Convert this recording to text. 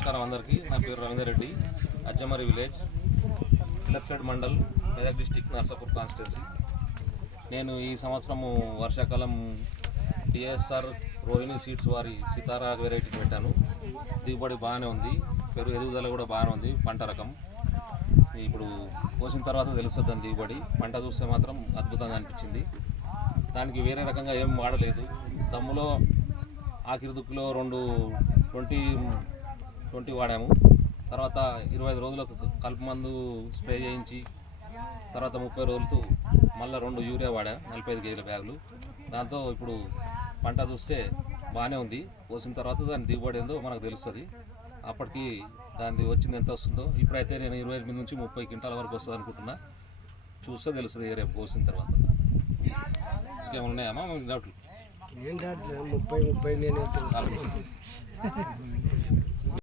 నమస్కారం అందరికీ. నా పేరు రవీందర్ రెడ్డి, అజ్జమరి విలేజ్, లెఫ్ట్ మండల్, మెదక్ డిస్టిక్, నర్సాపూర్ కాన్స్టిట్యున్సీ. నేను ఈ సంవత్సరము వర్షాకాలం డిఎస్ఆర్ రోహిణి సీడ్స్ వారి సితారా వెరైటీకి పెట్టాను. దిగుబడి బాగానే ఉంది, పెరుగు ఎదుగుదల కూడా బాగానే ఉంది. పంట రకం ఇప్పుడు కోసిన తర్వాత తెలుస్తుంది దాని దిగుబడి. పంట చూస్తే మాత్రం అద్భుతంగా అనిపించింది. దానికి వేరే రకంగా ఏం వాడలేదు. దమ్ములో ఆఖరి దుక్కులో 20 వాడాము. తర్వాత 25 రోజులకు కలుపు మందు స్ప్రే చేయించి తర్వాత 30 రోజులతో మళ్ళీ 2 యూరియా వాడా, 45 కేజీల బ్యాగులు. దాంతో ఇప్పుడు పంట చూస్తే బాగానే ఉంది. కోసిన తర్వాత దాని దిగుబడి ఏందో మనకు తెలుస్తుంది. అప్పటికి దాని వచ్చింది ఎంత వస్తుందో. ఇప్పుడైతే నేను 28 నుంచి 30 క్వింటాల వరకు వస్తుంది అనుకుంటున్నా. చూస్తే తెలుస్తుంది రేపు కోసిన తర్వాత. ఇంకేమైనా ఉన్నాయమ్మా డౌట్లు? ఏం డౌట్ 30 నేను